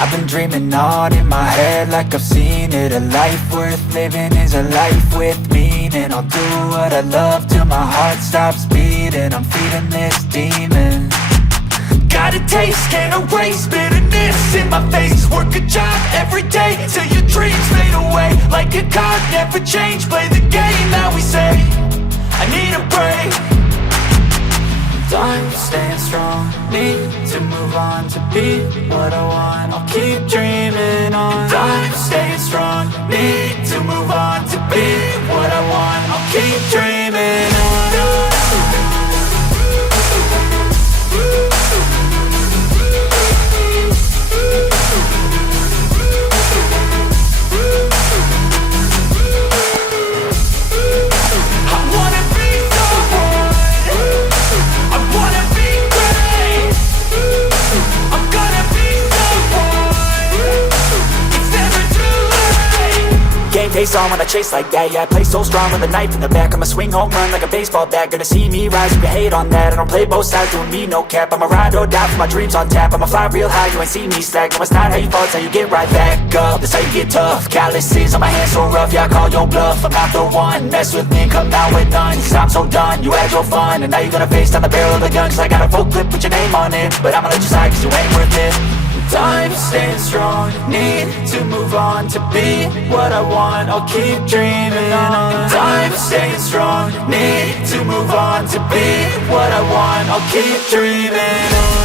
I've been dreaming on in my head like I've seen it. A life worth living is a life with meaning. I'll do what I love till my heart stops beating. I'm feeding this demon. Got a taste, can't erase bitterness in my face. Work a job every day till your dreams fade away. Like a card, never change, play the game that we say. I need a break. I'm staying strong, need to move on to be what I want. I'll keep dreaming on. I'm staying strong, need to move on to be what I want. I'll keep dreaming on. Face on when I chase like that, yeah, I play so strong with a knife in the back. I'ma swing home run like a baseball bat. Gonna see me rise if you hate on that. I don't play both sides, doing me no cap. I'ma ride or die for my dreams on tap. I'ma fly real high, you ain't see me slack. No, it's not how you fall, it's how you get right back up. That's how you get tough. Calluses on my hands so rough, yeah, I call your bluff. I'm not the one, mess with me and come out with none. Cause I'm so done, you had your fun. And now you're gonna face down the barrel of the gun. Cause I got a full clip with your name on it. But I'ma let you slide cause you ain't worth it. I'm staying strong, need to move on to be what I want. I'll keep dreaming on. I'm staying strong, need to move on to be what I want. I'll keep dreaming on.